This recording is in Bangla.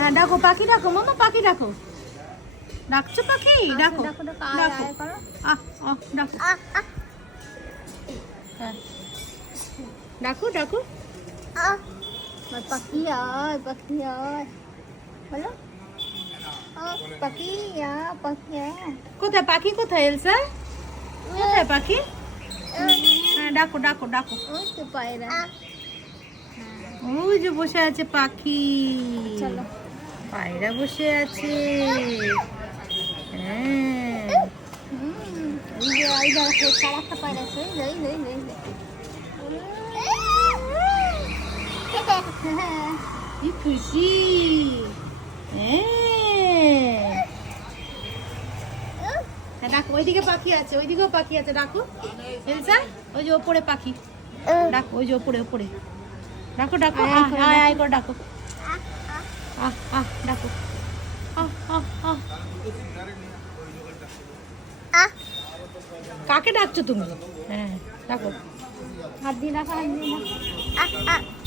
হ্যাঁ ডাকো পাখি ডাকো মামা পাখি ডাকো ডাকছো পাখি ডাকো ডাকো ডাকো আয় ডাকো আয় করো ডাকো হ্যাঁ ডাকো ডাকো পাখি আয় বলো পাখি পাখি কোথায় পাখি কোথায় এলসা কোথায় পাখি হ্যাঁ ডাকো ডাকো ডাকো ওই তো পায়রা ওই যে বসে আছে পাখি চলো পায়রা বসে আছে হ্যাঁ এই যে এই দেখো সারাটা পায়রা আছে এই কি খুশি ডাকো ওইদিকে পাখি আছে ওইদিকেও পাখি আছে ডাকো এলসা ওই যে ওপরে পাখি ডাকো ওই যে ওপরে ওপরে ডাকো ডাকো আয় আয় করে ডাকো ডাকো কাকে ডাকছো তুমি হ্যাঁ ডাকো হাত দিয়ে রাখো হাত দিয়ে